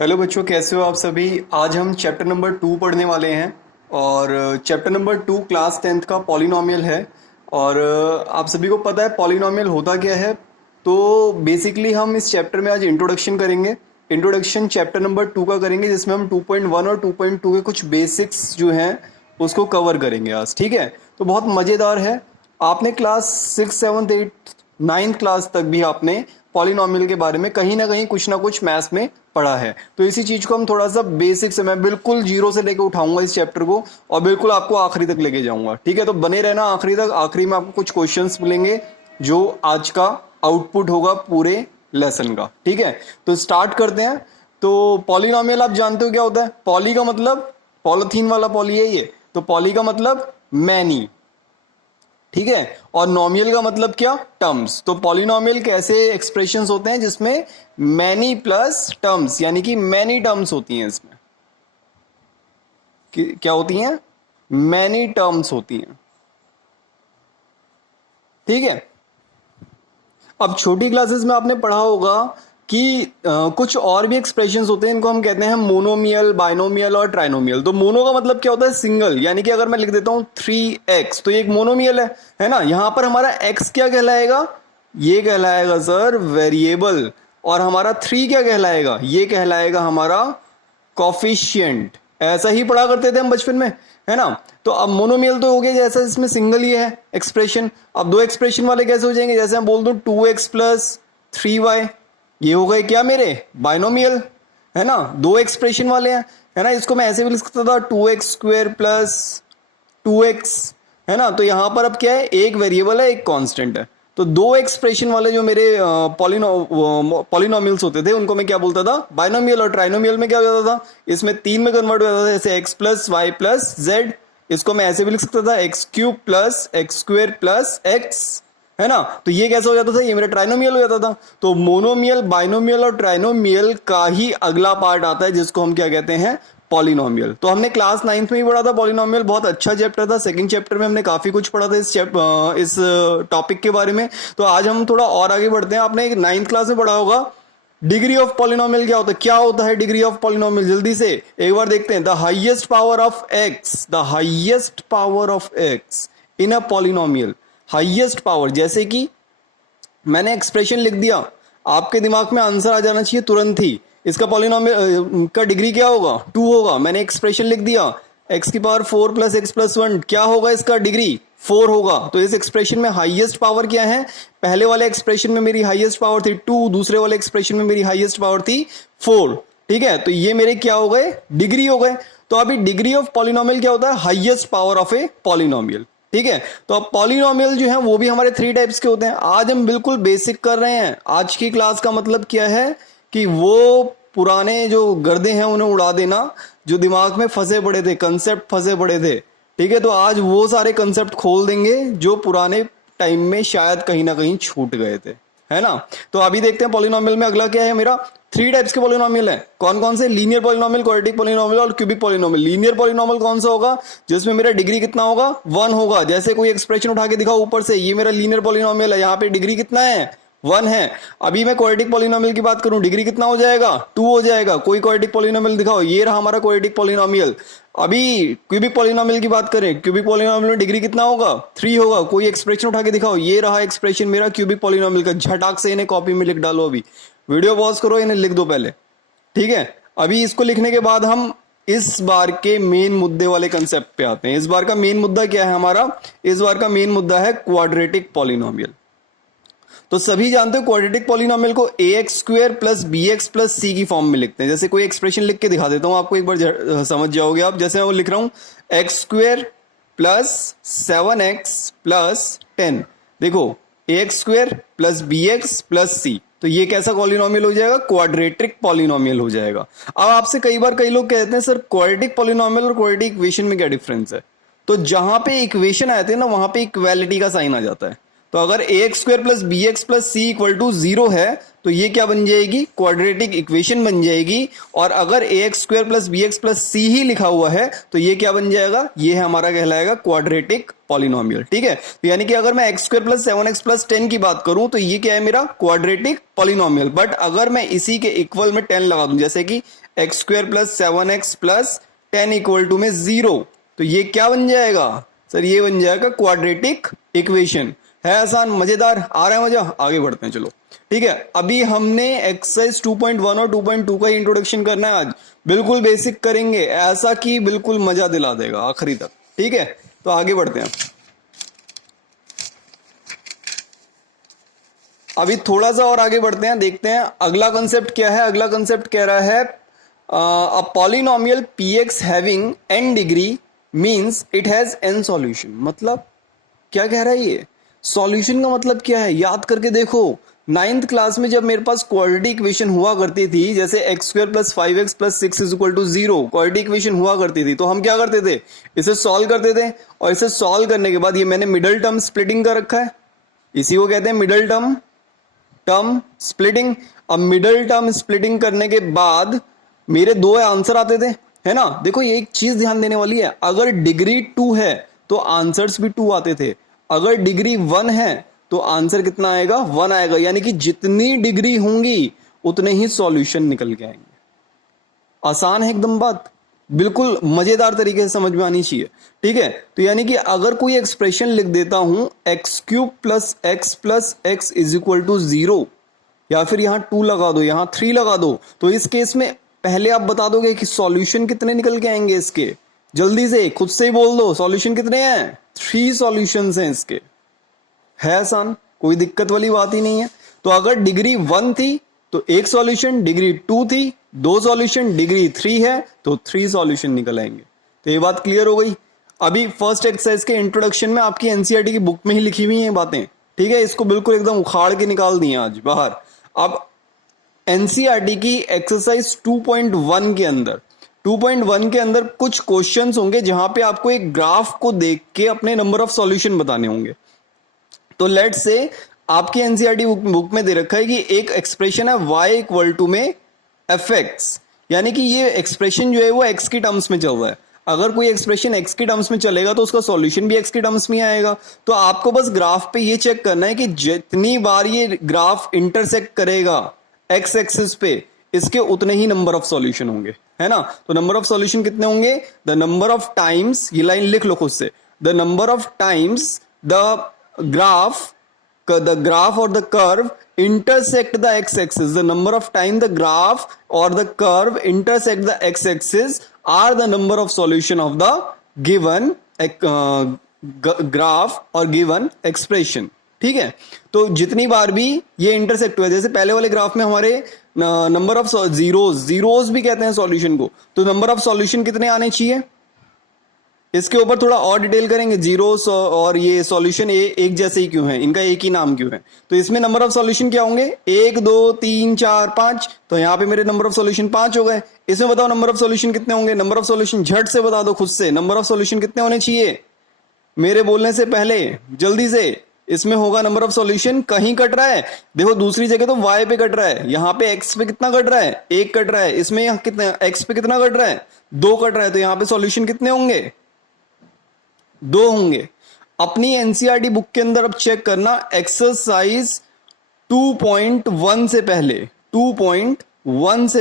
Hello बच्चों, कैसे हो आप सभी। आज हम चैप्टर नंबर 2 पढ़ने वाले हैं और चैप्टर नंबर 2 क्लास 10th का पॉलिनोमियल है। और आप सभी को पता है पॉलिनोमियल होता क्या है। तो बेसिकली हम इस चैप्टर में आज इंट्रोडक्शन करेंगे। इंट्रोडक्शन चैप्टर नंबर 2 का करेंगे, जिसमें हम 2.1 और 2.2 के कुछ बेसिक्स जो हैं उसको कवर करेंगे आज। ठीक है, तो बहुत मज़ेदार है। आपने क्लास 6, 7, 8, 9th क्लास तक भी आपने पॉलिनोमियल के बारे में कहीं ना कुछ मैथ्स में पढ़ा है। तो इसी चीज को हम थोड़ा सा बेसिक से, मैं बिल्कुल जीरो से लेके उठाऊंगा इस चैप्टर को और बिल्कुल आपको आखिरी तक लेके जाऊंगा। ठीक है, तो बने रहना आखिरी तक। आखिरी में आपको कुछ क्वेश्चंस मिलेंगे जो आज का आउटपुट होगा पूरे लेसन का। ठीक है, तो स्टार्ट करते हैं। तो पॉलिनोमियल आप जानते हो क्या होता है। पॉली का मतलब पॉलिथीन वाला पॉली है ये। तो पॉली का मतलब मैनी। ठीक है, और नॉमियल का मतलब क्या, टर्म्स। तो पॉलिनोमियल कैसे एक्सप्रेशंस होते हैं जिसमें मैनी प्लस टर्म्स, यानी कि मैनी टर्म्स होती हैं इसमें। क्या होती हैं, मैनी टर्म्स होती हैं। ठीक है, अब छोटी क्लासेस में आपने पढ़ा होगा कि कुछ और भी एक्सप्रेशंस होते हैं, इनको हम कहते हैं मोनोमियल, बाइनोमियल और ट्राइनोमियल। तो मोनो का मतलब क्या होता है, सिंगल। यानी कि अगर मैं लिख देता हूं 3x तो ये एक मोनोमियल है ना। यहां पर हमारा x क्या कहलाएगा, ये कहलाएगा सर वेरिएबल। और हमारा 3 क्या कहलाएगा, ये कहलाएगा हमारा कॉफिशियंट। ऐसा ही पढ़ा करते थे हम बचपन में, है ना। तो अब मोनोमियल तो हो गया जैसा इसमें सिंगल ही है एक्सप्रेशन। अब दो एक्सप्रेशन वाले कैसे हो जाएंगे, जैसे मैं बोल दूं 2x प्लस 3y, ये हो गए क्या मेरे बाइनोमियल, है ना। दो एक्सप्रेशन वाले हैं, है ना। इसको मैं ऐसे भी लिख सकता था 2x² प्लस 2x, है ना। तो यहां पर अब क्या है, एक वेरिएबल है एक कांस्टेंट है। तो दो एक्सप्रेशन वाले जो मेरे पॉलिनोमियल्स होते थे उनको मैं क्या बोलता था, बाइनोमियल। और ट्राइनोमियल में क्या हो जाता था, इसमें 3 में कन्वर्ट हो जाता था, जैसे x plus y plus z. इसको मैं ऐसे भी लिख सकता था x³ plus x² plus x, है ना। तो ये कैसा हो जाता था, ये मेरा ट्राइनोमियल हो जाता था। तो मोनोमियल, बाइनोमियल और ट्राइनोमियल का ही अगला पार्ट आता है जिसको हम क्या कहते हैं, पॉलिनोमियल। तो हमने क्लास 9th में ही पढ़ा था पॉलिनोमियल, बहुत अच्छा चैप्टर था। सेकंड चैप्टर में हमने काफी कुछ पढ़ा था इस टॉपिक के बारे में। तो आज हम थोड़ा और आगे बढ़ते हैं। आपने 9th क्लास में पढ़ा होगा डिग्री ऑफ पॉलिनोमियल क्या होता है। क्या होता है डिग्री ऑफ पॉलिनोमियल, जल्दी से एक बार देखते हैं। The highest power of x, the highest power of x in a polynomial. Highest power, जैसे कि मैंने एक्सप्रेशन लिख दिया, आपके दिमाग में आंसर आ जाना चाहिए तुरंत ही। इसका पॉलिनोमियल का डिग्री क्या होगा, 2 होगा। मैंने एक्सप्रेशन लिख दिया x की पावर 4 प्लस एक्स प्लस 1, क्या होगा इसका डिग्री, 4 होगा। तो इस एक्सप्रेशन में हाईएस्ट पावर क्या है, पहले वाले एक्सप्रेशन में मेरी हाईएस्ट पावर थी 2, दूसरे वाले एक्सप्रेशन में मेरी हाईएस्ट पावर थी 4। ठीक है, तो ये मेरे क्या हो गए, डिग्री हो गए। तो अभी डिग्री ऑफ पॉलिनोमियल क्या होता है, highest power of a polynomial. ठीक है, तो अब पॉलिनोमियल जो है वो भी हमारे 3 टाइप्स के होते हैं। आज हम बिल्कुल बेसिक कर रहे हैं। आज की क्लास का मतलब क्या है कि वो पुराने जो गर्दे हैं उन्हें उड़ा देना, जो दिमाग में फंसे पड़े थे, कंसेप्ट फंसे पड़े थे। ठीक है, तो आज वो सारे कंसेप्ट खोल देंगे जो पुराने टाइम में शायद कहीं ना कहीं छूट गए थे, है ना। तो अभी देखते हैं पॉलिनोमियल में अगला क्या है मेरा। 3 टाइप्स के पॉलिनोमियल है। कौन कौन से, लीनियर पॉलिनोमियल, क्वाड्रेटिक पॉलिनोमियल और क्यूबिक पॉलिनोमियल। लीनियर पॉलिनोमियल कौन सा होगा, जिसमें मेरा डिग्री कितना होगा, 1 होगा। जैसे कोई एक्सप्रेशन उठा के दिखाओ ऊपर से, ये मेरा लीनियर पॉलिनोमियल है, यहाँ पे डिग्री कितना है, 1 है। अभी मैं क्वाड्रेटिक पॉलिनोमियल की बात करूं, डिग्री कितना हो जाएगा, 2 हो जाएगा। कोई क्वाड्रेटिक पॉलिनोमियल दिखाओ, ये रहा हमारा क्वाड्रेटिक पॉलिनोमियल। अभी क्यूबिक पॉलिनोमियल की बात करें, क्यूबिक पॉलिनोमियल में डिग्री कितना होगा, 3 होगा। कोई एक्सप्रेशन उठा के दिखाओ, ये रहा एक्सप्रेशन मेरा क्यूबिक पॉलिनोमियल का। झटाक से इन्हें कॉपी में लिख डालो, अभी वीडियो पॉज करो, इन्हें लिख दो पहले। ठीक है, अभी इसको लिखने के बाद हम इस बार के मेन मुद्दे वाले कंसेप्ट पे आते हैं। इस बार का मेन मुद्दा क्या है हमारा, इस बार का मेन मुद्दा है क्वाड्रेटिक पॉलिनोमियल। तो सभी जानते हो क्वाड्रेटिक पॉलिनोमियल को ax² plus bx plus c की फॉर्म में लिखते हैं। जैसे कोई एक्सप्रेशन लिख के दिखा देता हूं आपको, एक बार समझ जाओगे आप। जैसे मैं वो लिख रहा हूं x² प्लस 7x प्लस 10। देखो ax² plus bx plus c, तो ये कैसा पॉलिनोमियल हो जाएगा, क्वाड्रेटिक पॉलिनोमियल हो जाएगा। अब आपसे कई बार कई लोग कहते हैं सर क्वाड्रेटिक पॉलिनोमियल और क्वाड्रेटिक इक्वेशन में क्या डिफरेंस है। तो जहां पे इक्वेशन आते हैं ना, वहां पे इक्वालिटी का साइन आ जाता है। तो अगर a x square plus b x plus c equal to 0 है तो ये क्या बन जाएगी, क्वाड्रेटिक इक्वेशन बन जाएगी। और अगर a x square plus b x plus c ही लिखा हुआ है तो ये क्या बन जाएगा, ये हमारा कहलाएगा क्वाड्रेटिक पॉलिनोमियल। ठीक है, तो यानी कि अगर मैं x square plus 7x plus 10 की बात करूं तो ये क्या है, मेरा क्वाड्रेटिक पॉलिनोमियल। बट अगर मैं इसी के इक्वल में 10 लगा दूं, जैसे कि x square plus 7x plus 10 equal to में 0, तो ये क्या बन जाएगा सर, ये बन जाएगा क्वाड्रेटिक इक्वेशन। है आसान, मजेदार, आ रहा है मजा, आगे बढ़ते हैं चलो। ठीक है, अभी हमने एक्सरसाइज 2.1 और 2.2 का इंट्रोडक्शन करना है आज, बिल्कुल बेसिक करेंगे, ऐसा कि बिल्कुल मजा दिला देगा आखिरी तक। ठीक है, तो आगे बढ़ते हैं। अभी थोड़ा सा और आगे बढ़ते हैं, देखते हैं अगला कंसेप्ट क्या है। अगला कंसेप्ट कह रहा है a polynomial px having n degree means it has n solution. मतलब क्या कह रहा है ये, सॉल्यूशन का मतलब क्या है, याद करके देखो। 9th क्लास में जब मेरे पास क्वाड्रेटिक इक्वेशन हुआ करती थी, जैसे x square plus 5x plus 6 is equal to 0 quadratic equation हुआ करती थी, तो हम क्या करते थे, इसे सॉल्व करते थे। और इसे सॉल्व करने के बाद ये मैंने मिडल टर्म स्प्लिटिंग कर रखा है, इसी को कहते हैं मिडल टर्म स्प्लिटिंग। अब मिडल टर्म स्प्लिटिंग करने के बाद मेरे दो आंसर आते थे, है ना। देखो ये एक चीज ध्यान देने वाली है, अगर डिग्री 2 है तो आंसर्स भी 2 आते थे, अगर डिग्री 1 है तो आंसर कितना आएगा, 1 आएगा। यानी कि जितनी डिग्री होंगी उतने ही सॉल्यूशन निकल के आएंगे। आसान है एकदम बात, बिल्कुल मजेदार तरीके से समझ में आनी चाहिए। ठीक है, तो यानी कि अगर कोई एक्सप्रेशन लिख देता हूं x cube plus x is equal to 0, या फिर यहां 2 लगा दो, यहां 3 लगा दो, तो इस केस में पहले आप बता दोगे कि सॉल्यूशन कितने निकल के आएंगे इसके, जल्दी से खुद से ही बोल दो सॉल्यूशन कितने हैं, 3 सॉल्यूशंस हैं इसके। है आसान, कोई दिक्कत वाली बात ही नहीं है। तो अगर डिग्री 1 थी तो 1 सॉल्यूशन, डिग्री 2 थी 2 सॉल्यूशन, डिग्री 3 है तो 3 सॉल्यूशन निकल आएंगे। तो ये बात क्लियर हो गई। अभी फर्स्ट एक्सरसाइज के इंट्रोडक्शन में आपकी एनसीईआरटी की बुक में ही लिखी हुई हैं बातें। ठीक है, इसको बिल्कुल एकदम उखाड़ के निकाल दी आज बाहर। अब एनसीईआरटी की एक्सरसाइज 2.1 के अंदर कुछ क्वेश्चंस होंगे जहां पे आपको एक ग्राफ को देख के अपने नंबर ऑफ सॉल्यूशन बताने होंगे। तो लेट्स से आपकी एनसीईआरटी बुक में दे रखा है कि एक एक्सप्रेशन है y इक्वल टू में fx, यानी कि ये एक्सप्रेशन जो है वो x की टर्म्स में चल रहा है। अगर कोई एक्सप्रेशन x की टर्म्स में चलेगा तो उसका सॉल्यूशन भी x की टर्म्स में आएगा। तो आपको बस ग्राफ पे ये चेक करना है कि जितनी बार ये ग्राफ इंटरसेक्ट करेगा x एक्सिस पे, इसके उतने ही नंबर ऑफ सॉल्यूशन होंगे, है ना। तो नंबर ऑफ सॉल्यूशन कितने होंगे, द नंबर ऑफ टाइम्स, ये लाइन लिख लो खुद से, the number of times the graph or the curve intersect the x-axis, the number of time the graph or the curve intersect the x-axis are the number of solution of the given graph or given expression। ठीक है, तो जितनी बार भी ये intersect हुआ, जैसे पहले वाले ग्राफ में हमारे नंबर ऑफ जीरोस भी कहते हैं सॉल्यूशन को, तो नंबर ऑफ सॉल्यूशन कितने आने चाहिए, इसके ऊपर थोड़ा और डिटेल करेंगे। जीरोस और ये सॉल्यूशन एक जैसे ही क्यों है, इनका एक ही नाम क्यों है। तो इसमें नंबर ऑफ सॉल्यूशन क्या होंगे, 1 2 3 4 5, तो यहाँ पे मेरे नंबर ऑफ सॉल्यूशन 5 हो गए। इसमें बताओ नंबर ऑफ सॉल्यूशन कितने होंगे, नंबर ऑफ सॉल्यूशन झट से बता दो खुद से, नंबर ऑफ सॉल्यूशन कितने होने चाहिए मेरे बोलने से पहले, जल्दी से। इसमें होगा नंबर ऑफ सॉल्यूशन, कहीं कट रहा है, देखो दूसरी जगह तो y पे कट रहा है, यहाँ पे x पे कितना कट रहा है, 1 कट रहा है, इसमें यहाँ कितना x पे कितना कट रहा है, 2 कट रहा है, तो यहाँ पे सॉल्यूशन कितने होंगे, 2 होंगे। अपनी एनसीईआरटी बुक के अंदर अब चेक करना, एक्सरसाइज 2.1 से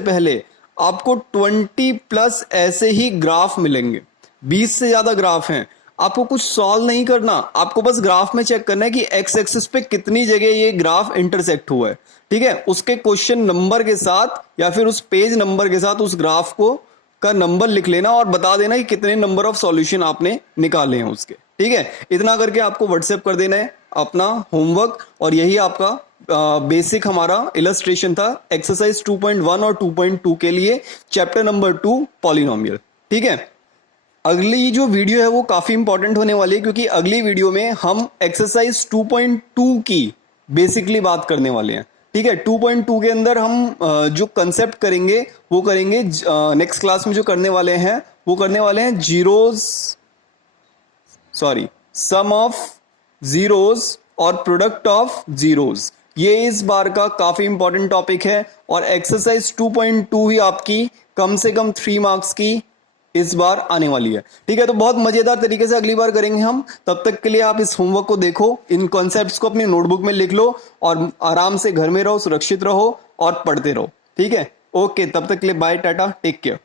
पहले आपको 20 प्लस ऐसे ही ग्राफ मिलेंगे, 20 से ज्यादा ग्राफ हैं। आपको कुछ सॉल्व नहीं करना, आपको बस ग्राफ में चेक करना है कि एक्स एक्सिस पे कितनी जगह ये ग्राफ इंटरसेक्ट हुआ है। ठीक है, उसके क्वेश्चन नंबर के साथ या फिर उस पेज नंबर के साथ उस ग्राफ को का नंबर लिख लेना और बता देना कि कितने नंबर ऑफ सॉल्यूशन आपने निकाले हैं उसके। ठीक है, इतना करके आपको व्हाट्सएप कर देना है अपना होमवर्क, और यही आपका बेसिक हमारा इलस्ट्रेशन था एक्सरसाइज 2.1 और 2.2 के लिए, चैप्टर नंबर 2 पॉलिनोमियल। ठीक है, अगली जो वीडियो है वो काफी इंपॉर्टेंट होने वाली है, क्योंकि अगली वीडियो में हम एक्सरसाइज 2.2 की बेसिकली बात करने वाले हैं। ठीक है, 2.2 के अंदर हम जो कंसेप्ट करेंगे वो करेंगे नेक्स्ट क्लास में, जो करने वाले हैं वो करने वाले हैं सम ऑफ जीरोस और प्रोडक्ट ऑफ जीरोस। ये इस बार का काफी इंपॉर्टेंट टॉपिक है और एक्सरसाइज 2.2 ही आपकी कम से कम 3 मार्क्स की इस बार आने वाली है। ठीक है, तो बहुत मजेदार तरीके से अगली बार करेंगे हम। तब तक के लिए आप इस होमवर्क को देखो, इन कॉन्सेप्ट्स को अपनी नोटबुक में लिख लो और आराम से घर में रहो, सुरक्षित रहो और पढ़ते रहो। ठीक है, ओके, तब तक के लिए बाय, टाटा, टेक केयर।